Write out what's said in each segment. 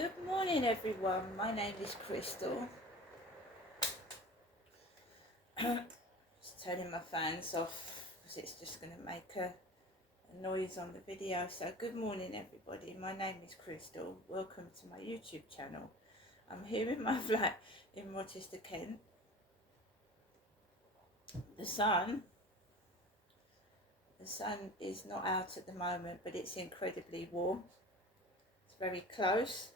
Good morning, everyone. My name is Crystal. Just turning my fans off because it's just going to make a noise on the video. So, good morning, everybody. My name is Crystal. Welcome to my YouTube channel. I'm here in my flat in Rochester, Kent. The sun is not out at the moment, but it's incredibly warm. It's very close.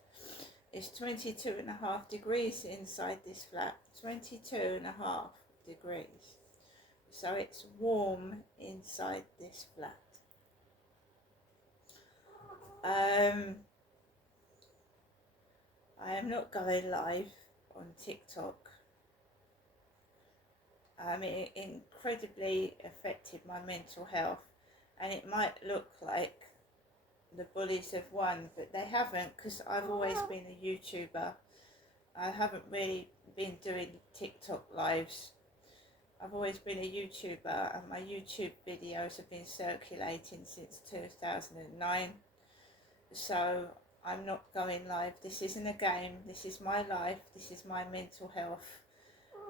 It's 22.5 degrees inside this flat. 22.5 degrees. So it's warm inside this flat. I am not going live on TikTok. It incredibly affected my mental health, and it might look like the bullies have won, but they haven't, because I've always been a YouTuber. I haven't really been doing TikTok lives. I've always been a YouTuber, and my YouTube videos have been circulating since 2009. So I'm not going live. This isn't a game. This is my life. This is my mental health.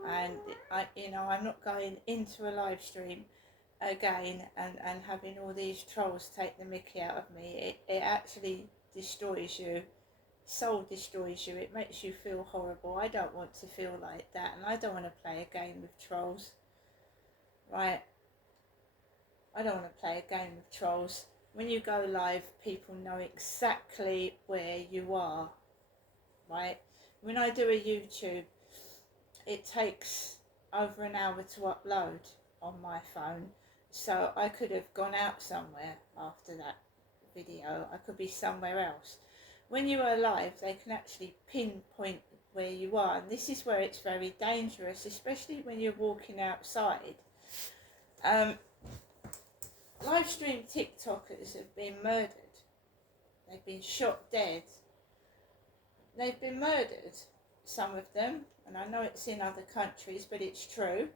And I'm not going into a live stream again and having all these trolls take the mickey out of me. It actually destroys you. Soul destroys you. It makes you feel horrible. I don't want to feel like that, and I don't want to play a game with trolls. Right? I don't want to play a game with trolls. When you go live, people know exactly where you are. Right? When I do a YouTube, it takes over an hour to upload on my phone. So I could have gone out somewhere after that video. I could be somewhere else. When you are live, they can actually pinpoint where you are. And this is where it's very dangerous, especially when you're walking outside. Live stream TikTokers have been murdered. They've been shot dead. They've been murdered, some of them. And I know it's in other countries, but it's true.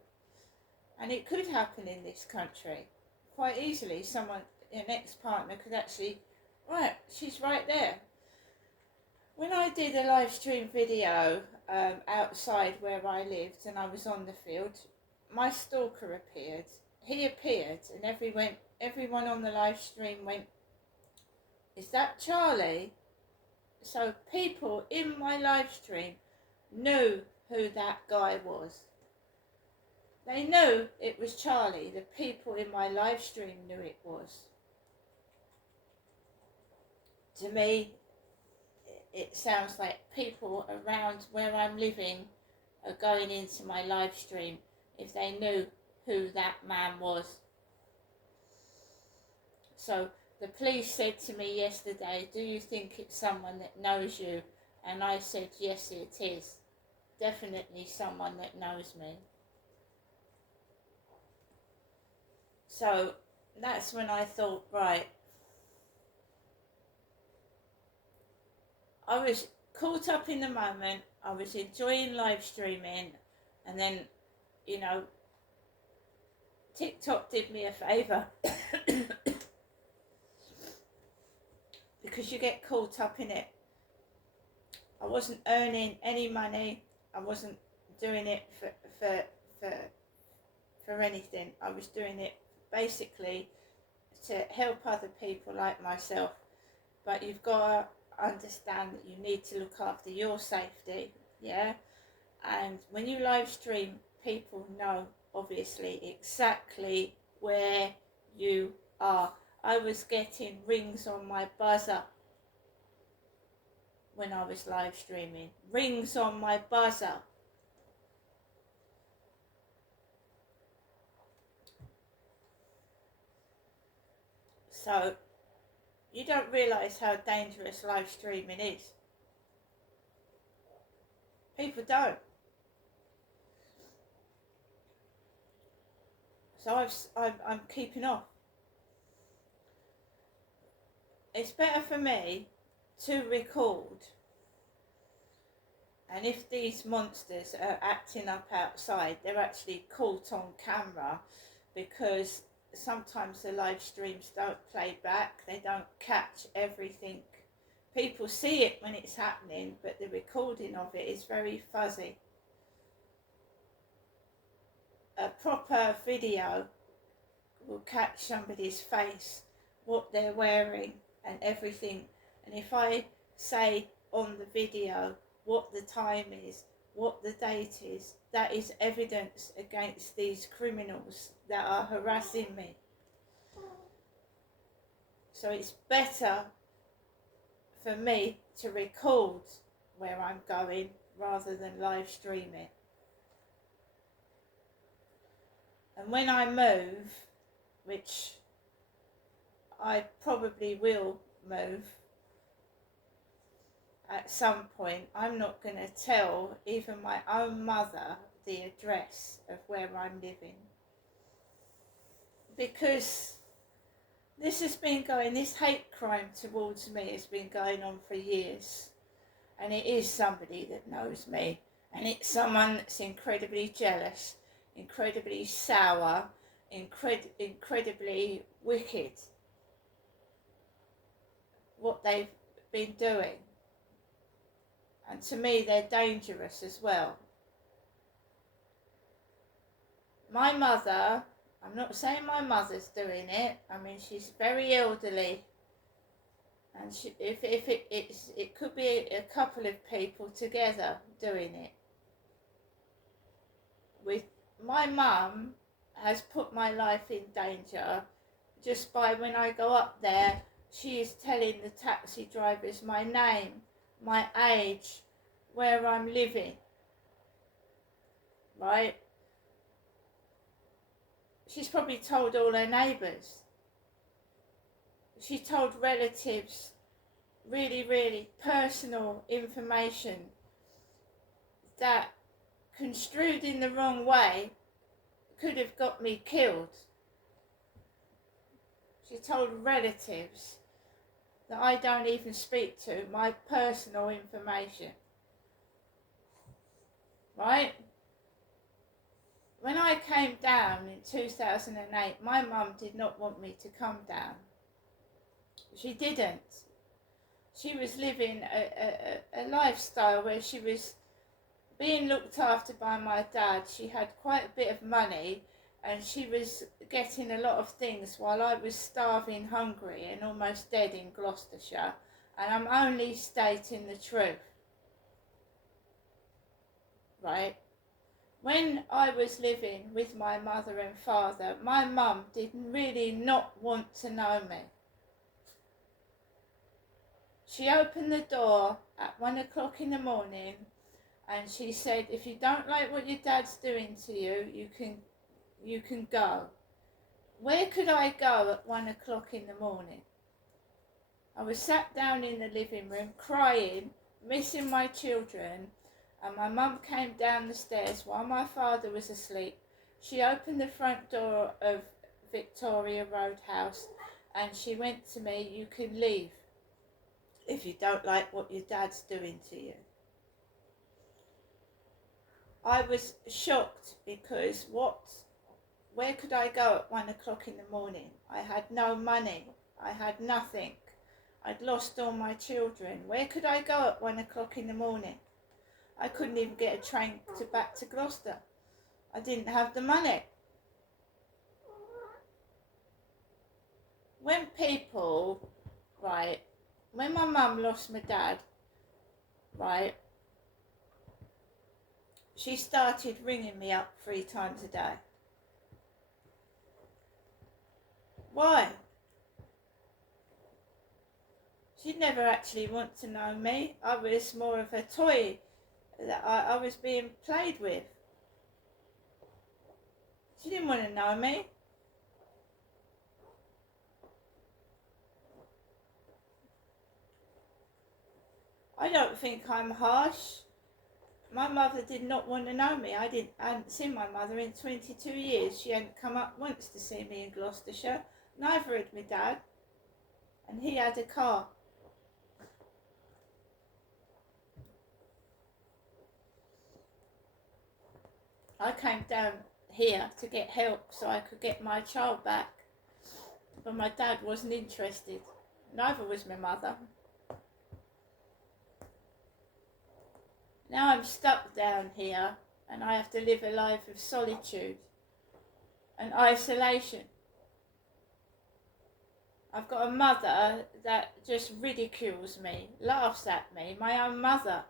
And it could happen in this country quite easily. Someone, an ex-partner could actually, right, she's right there. When I did a live stream video outside where I lived and I was on the field, my stalker appeared. He appeared, and everyone on the live stream went, "Is that Charlie?" So people in my live stream knew who that guy was. They knew it was Charlie. The people in my live stream knew it was. To me, it sounds like people around where I'm living are going into my live stream if they knew who that man was. So the police said to me yesterday, "Do you think it's someone that knows you?" And I said, "Yes, it is. Definitely someone that knows me." So that's when I thought, right, I was caught up in the moment. I was enjoying live streaming, and then, TikTok did me a favour because you get caught up in it. I wasn't earning any money. I wasn't doing it for anything. I was doing it basically to help other people like myself. But you've got to understand that you need to look after your safety, yeah? And when you live stream, people know, obviously, exactly where you are. I was getting rings on my buzzer when I was live streaming. Rings on my buzzer. So, you don't realise how dangerous live streaming is. People don't. So I'm keeping off. It's better for me to record, and if these monsters are acting up outside, they're actually caught on camera, because sometimes the live streams don't play back. They don't catch everything People see it when it's happening, but the recording of it is very fuzzy. A proper video will catch somebody's face, what they're wearing and everything. And if I say on the video what the time is, what the date is, that is evidence against these criminals that are harassing me. So it's better for me to record where I'm going rather than live stream it. And when I move, which I probably will move at some point, I'm not going to tell even my own mother the address of where I'm living. Because this hate crime towards me has been going on for years. And it is somebody that knows me. And it's someone that's incredibly jealous, incredibly sour, incredibly wicked. What they've been doing. And to me, they're dangerous as well. My mother, I'm not saying my mother's doing it. I mean, she's very elderly. And it could be a couple of people together doing it. With my mum has put my life in danger just by when I go up there, she is telling the taxi drivers my name, my age, where I'm living, right? She's probably told all her neighbours. She told relatives really, really personal information that, construed in the wrong way, could have got me killed. She told relatives that I don't even speak to, my personal information. Right? When I came down in 2008, my mum did not want me to come down. She didn't. She was living a lifestyle where she was being looked after by my dad. She had quite a bit of money and she was getting a lot of things while I was starving, hungry and almost dead in Gloucestershire. And I'm only stating the truth. Right? When I was living with my mother and father, my mum did really not want to know me. She opened the door at 1 o'clock in the morning and she said, if you don't like what your dad's doing to you, you can go. Where could I go at 1 o'clock in the morning? I was sat down in the living room crying, missing my children, and my mum came down the stairs while my father was asleep. She opened the front door of Victoria Road House and she went to me, you can leave if you don't like what your dad's doing to you. I was shocked because where could I go at 1 o'clock in the morning? I had no money. I had nothing. I'd lost all my children. Where could I go at 1 o'clock in the morning? I couldn't even get a train back to Gloucester. I didn't have the money. When people, right, when my mum lost my dad, right, she started ringing me up 3 times a day. Why? She'd never actually want to know me. I was more of a toy that I was being played with. She didn't want to know me. I don't think I'm harsh. My mother did not want to know me. I hadn't seen my mother in 22 years. She hadn't come up once to see me in Gloucestershire. Neither had my dad. And he had a car. I came down here to get help so I could get my child back. But my dad wasn't interested. Neither was my mother. Now I'm stuck down here and I have to live a life of solitude and isolation. I've got a mother that just ridicules me, laughs at me, my own mother.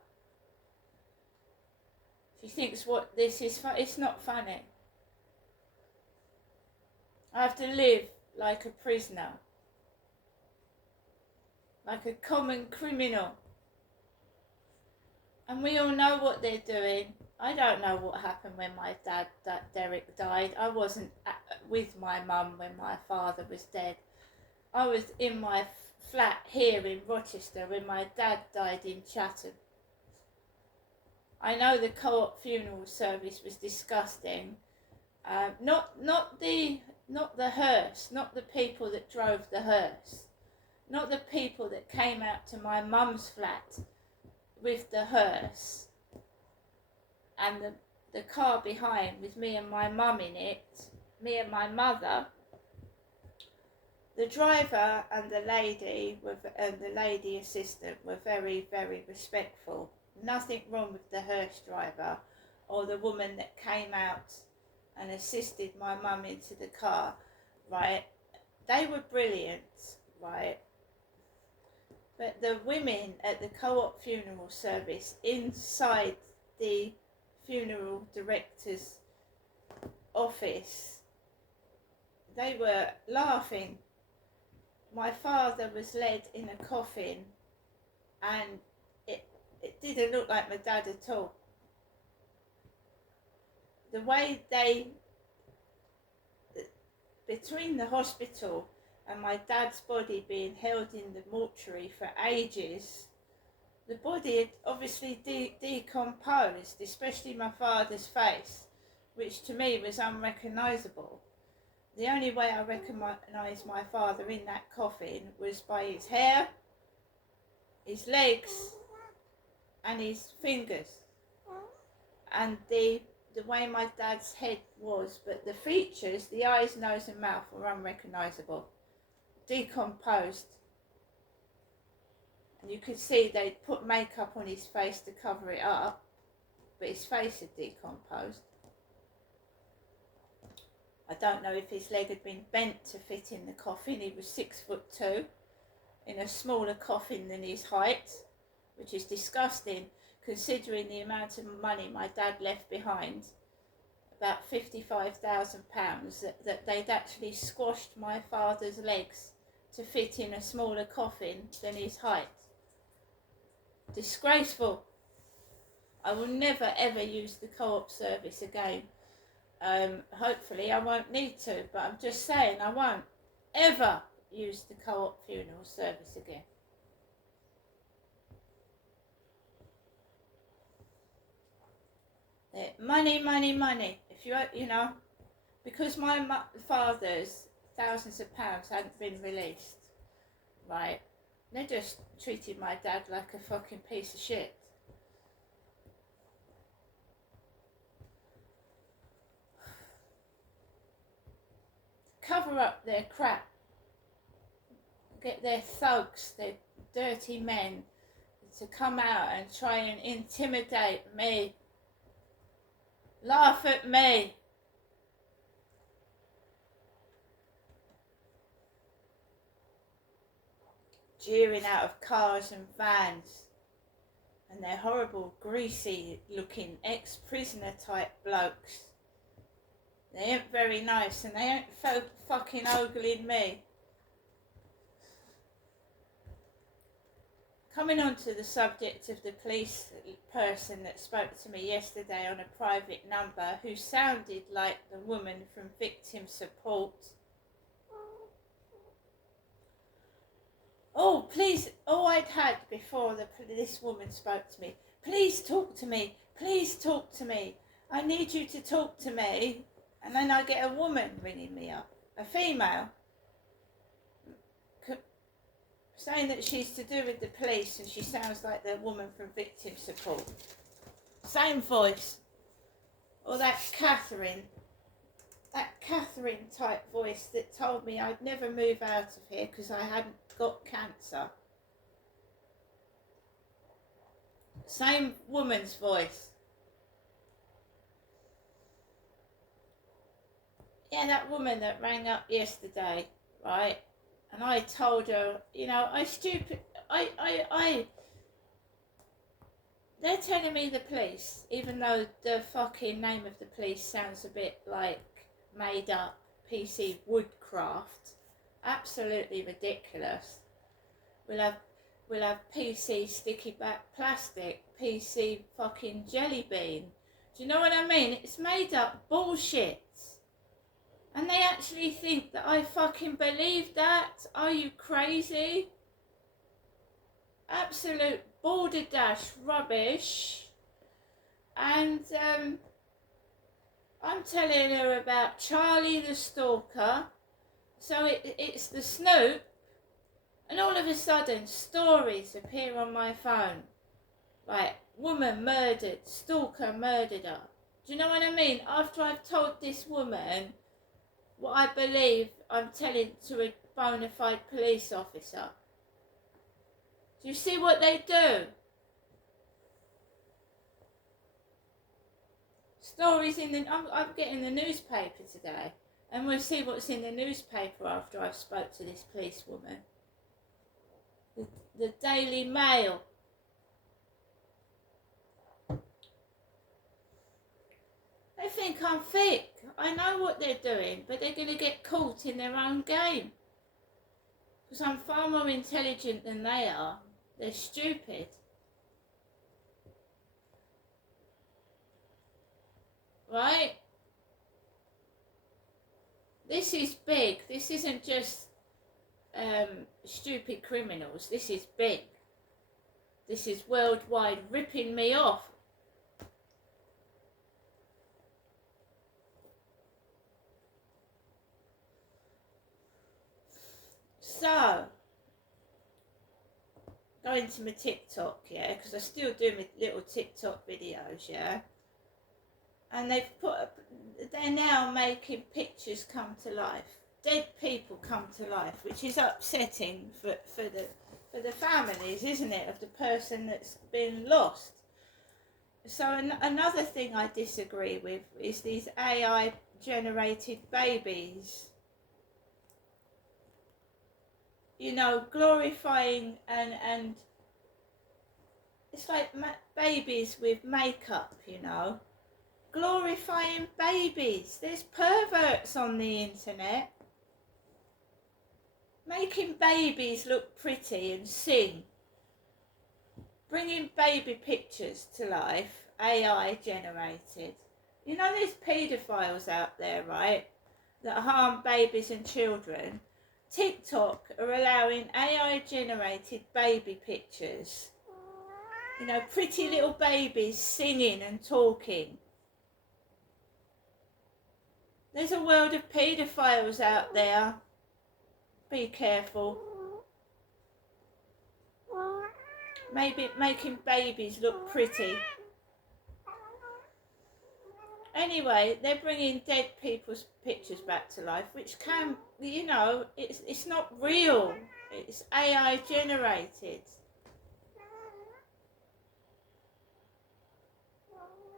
She thinks what this is, it's not funny. I have to live like a prisoner, like a common criminal. And we all know what they're doing. I don't know what happened when my dad, Derek, died. I wasn't with my mum when my father was dead. I was in my flat here in Rochester when my dad died in Chatham. I know the Co-op funeral service was disgusting. Not the hearse, not the people that drove the hearse, not the people that came out to my mum's flat with the hearse and the car behind with me and my mum in it, me and my mother. The driver and the lady assistant were very, very respectful. Nothing wrong with the hearse driver or the woman that came out and assisted my mum into the car, right? They were brilliant, right? But the women at the Co-op funeral service inside the funeral director's office, they were laughing. My father was led in a coffin and it didn't look like my dad at all. The way between the hospital and my dad's body being held in the mortuary for ages, the body had obviously decomposed, especially my father's face, which to me was unrecognisable. The only way I recognised my father in that coffin was by his hair, his legs, and his fingers, and the way my dad's head was, but the features, the eyes, nose and mouth were unrecognisable, decomposed. And you could see they'd put makeup on his face to cover it up, but his face had decomposed. I don't know if his leg had been bent to fit in the coffin. He was 6'2", in a smaller coffin than his height, which is disgusting considering the amount of money my dad left behind, about £55,000, that they'd actually squashed my father's legs to fit in a smaller coffin than his height. Disgraceful. I will never ever use the Co-op service again. Hopefully I won't need to, but I'm just saying I won't ever use the Co-op funeral service again. Money, money, money. If you know, because my father's thousands of pounds hadn't been released, right? They just treated my dad like a fucking piece of shit. Cover up their crap. Get their thugs, their dirty men, to come out and try and intimidate me. Laugh at me. Jeering out of cars and vans. And they're horrible, greasy looking ex-prisoner type blokes. They ain't very nice and they ain't fucking ogling me. Coming on to the subject of the police person that spoke to me yesterday on a private number, who sounded like the woman from Victim Support. Oh, please, all I'd had before this woman spoke to me, please talk to me, please talk to me, I need you to talk to me. And then I get a woman ringing me up, a female, saying that she's to do with the police and she sounds like the woman from Victim Support. Same voice. Or that Catherine type voice that told me I'd never move out of here because I hadn't got cancer. Same woman's voice. Yeah, that woman that rang up yesterday, right? And I told her, you know, they're telling me the police, even though the fucking name of the police sounds a bit like made up PC Woodcraft. Absolutely ridiculous. We'll have PC sticky back plastic, PC fucking jelly bean. Do you know what I mean? It's made up bullshit. And they actually think that I fucking believe that? Are you crazy? Absolute balderdash rubbish. And I'm telling her about Charlie the Stalker. So it's the Snoop. And all of a sudden, stories appear on my phone. Like, woman murdered, stalker murdered her. Do you know what I mean? After I've told this woman what I believe I'm telling to a bona fide police officer. Do you see what they do? Stories in the... I'm getting the newspaper today. And we'll see what's in the newspaper after I've spoke to this policewoman. The Daily Mail. They think I'm thick. I know what they're doing, but they're going to get caught in their own game. Because I'm far more intelligent than they are. They're stupid. Right? This is big. This isn't just stupid criminals. This is big. This is worldwide ripping me off. So, going to my TikTok, yeah, because I still do my little TikTok videos, yeah. And they're now making pictures come to life. Dead people come to life, which is upsetting for the families, isn't it, of the person that's been lost. So another thing I disagree with is these AI generated babies. You know, glorifying and it's like babies with makeup, you know. Glorifying babies. There's perverts on the internet. Making babies look pretty and sing. Bringing baby pictures to life, AI generated. You know there's paedophiles out there, right, that harm babies and children. TikTok are allowing AI generated baby pictures. You know, pretty little babies singing and talking. There's a world of paedophiles out there. Be careful. Maybe making babies look pretty. Anyway, they're bringing dead people's pictures back to life, which can, you know, it's not real. It's AI generated.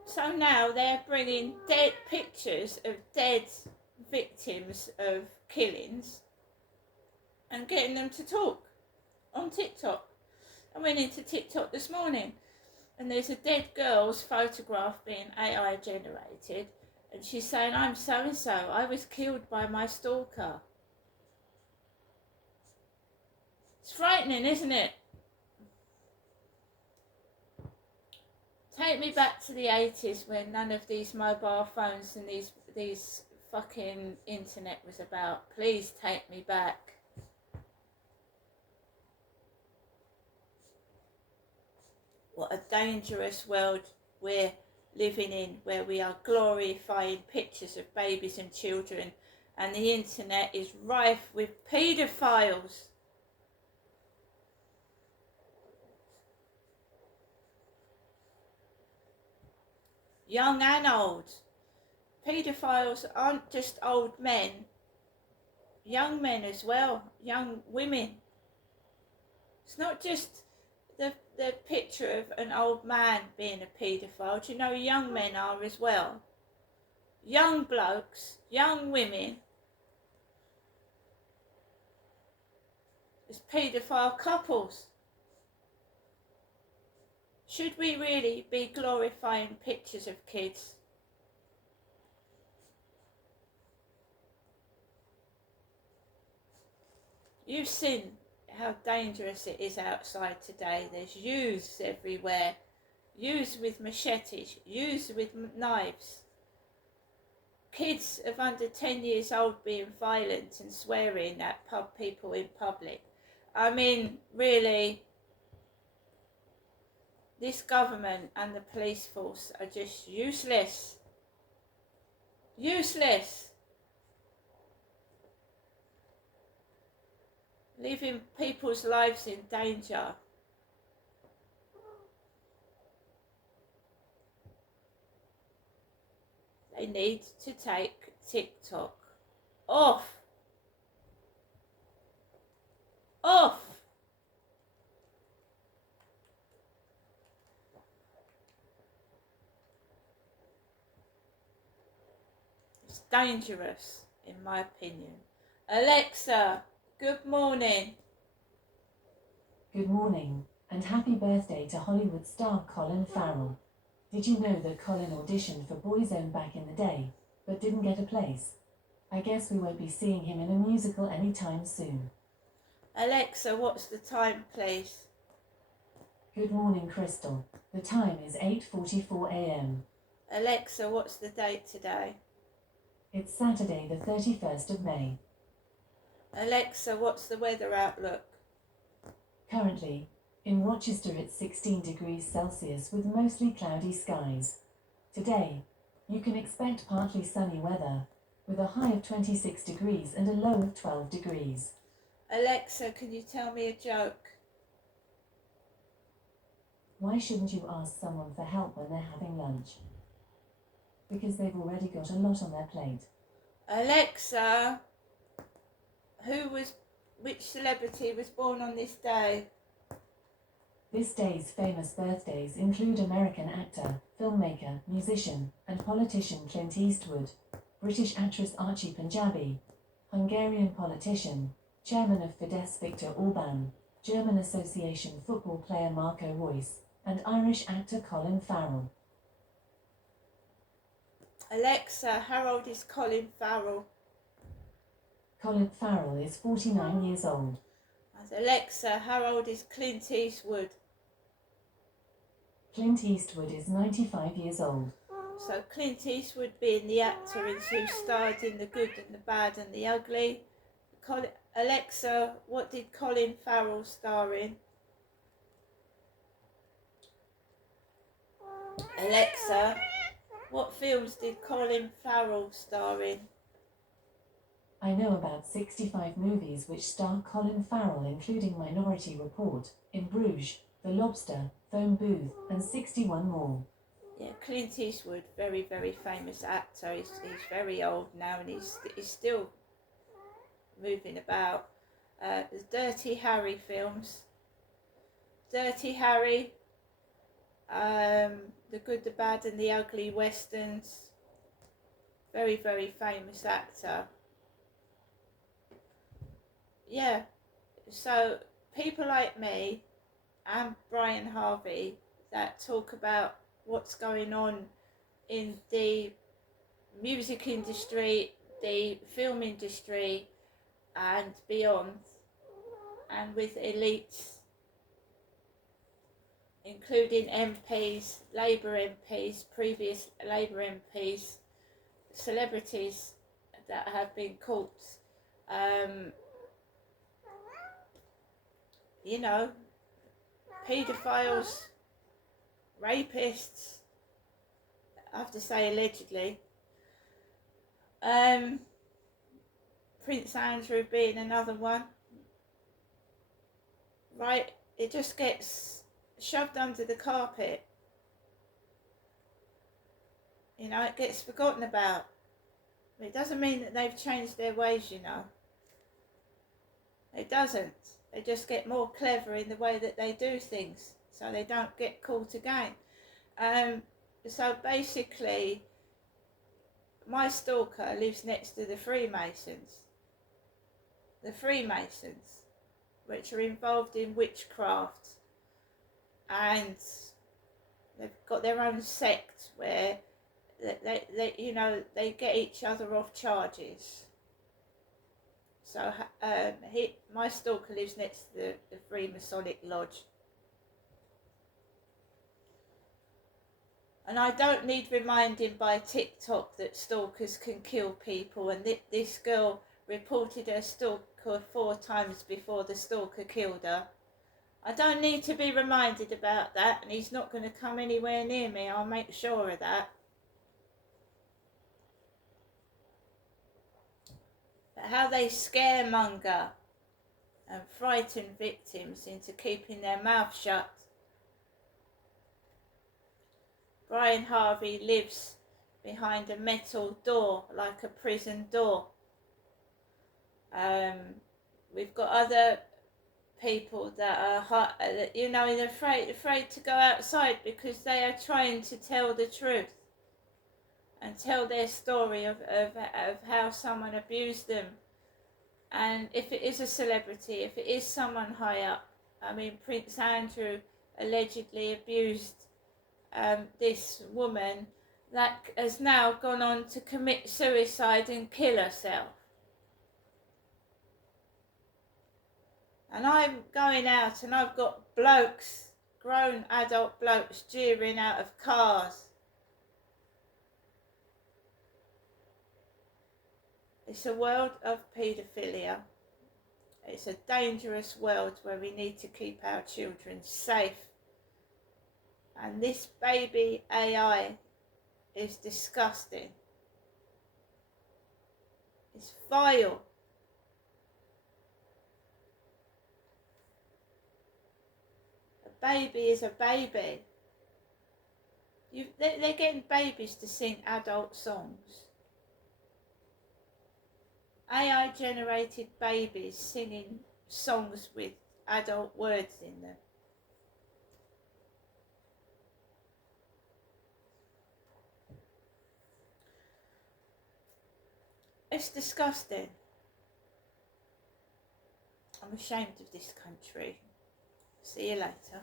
So now they're bringing dead pictures of dead victims of killings and getting them to talk on TikTok. I went into TikTok this morning and there's a dead girl's photograph being AI generated and she's saying, I'm so-and-so, I was killed by my stalker. It's frightening, isn't it? Take me back to the 80s when none of these mobile phones and these fucking internet was about. Please take me back. What a dangerous world we're living in, where we are glorifying pictures of babies and children and the internet is rife with paedophiles. Young and old. Paedophiles aren't just old men. Young men as well. Young women. It's not just the picture of an old man being a paedophile. Do you know young men are as well? Young blokes, young women. There's paedophile couples. Should we really be glorifying pictures of kids? You've seen how dangerous it is outside today. There's youths everywhere. Youths with machetes, youths with knives. Kids of under 10 years old being violent and swearing at people in public. I mean, really, this government and the police force are just useless. Useless. Leaving people's lives in danger. They need to take TikTok off. Off. It's dangerous, in my opinion. Alexa, good morning. Good morning, and happy birthday to Hollywood star Colin Farrell. Did you know that Colin auditioned for Boyzone back in the day, but didn't get a place? I guess we won't be seeing him in a musical anytime soon. Alexa, what's the time, please? Good morning, Crystal. The time is 8:44 a.m. Alexa, what's the date today? It's Saturday the 31st of May. Alexa, what's the weather outlook? Currently, in Rochester it's 16 degrees Celsius with mostly cloudy skies. Today, you can expect partly sunny weather, with a high of 26 degrees and a low of 12 degrees. Alexa, can you tell me a joke? Why shouldn't you ask someone for help when they're having lunch? Because they've already got a lot on their plate. Alexa, which celebrity was born on this day? This day's famous birthdays include American actor, filmmaker, musician, and politician Clint Eastwood, British actress Archie Panjabi, Hungarian politician, chairman of Fidesz Viktor Orban, German Association football player Marco Reus, and Irish actor Colin Farrell. Alexa, how old is Colin Farrell? Colin Farrell is 49 years old. And Alexa, how old is Clint Eastwood? Clint Eastwood is 95 years old. So Clint Eastwood being the actor who starred in The Good and the Bad and the Ugly. Alexa, what did Colin Farrell star in? Alexa, what films did Colin Farrell star in? I know about 65 movies which star Colin Farrell, including Minority Report, In Bruges, The Lobster, Phone Booth, and 61 more. Yeah, Clint Eastwood, very, very famous actor. He's very old now and he's still moving about. The Dirty Harry films. Dirty Harry, The Good, the Bad and the Ugly westerns. Very, very famous actor. Yeah, so people like me and Brian Harvey that talk about what's going on in the music industry, the film industry and beyond, and with elites, including MPs, Labour MPs, previous Labour MPs, celebrities that have been caught, you know, paedophiles, rapists, I have to say allegedly, Prince Andrew being another one, right? It just gets shoved under the carpet, you know, it gets forgotten about. It doesn't mean that they've changed their ways, you know, it doesn't. They just get more clever in the way that they do things, so they don't get caught again. So basically, my stalker lives next to the Freemasons. The Freemasons, which are involved in witchcraft, and they've got their own sect where they get each other off charges. So my stalker lives next to the Freemasonic Lodge. And I don't need reminding by TikTok that stalkers can kill people, and this girl reported her stalker 4 times before the stalker killed her. I don't need to be reminded about that, and he's not going to come anywhere near me. I'll make sure of that. But how they scaremonger and frighten victims into keeping their mouth shut. Brian Harvey lives behind a metal door, like a prison door. We've got other people that are, they're afraid to go outside because they are trying to tell the truth and tell their story of how someone abused them. And if it is a celebrity, if it is someone high up, I mean, Prince Andrew allegedly abused this woman that has now gone on to commit suicide and kill herself. And I'm going out and I've got blokes, grown adult blokes, jeering out of cars. It's a world of paedophilia. It's a dangerous world where we need to keep our children safe. And this baby AI is disgusting. It's vile. A baby is a baby. They're getting babies to sing adult songs. AI generated babies singing songs with adult words in them. It's disgusting. I'm ashamed of this country. See you later.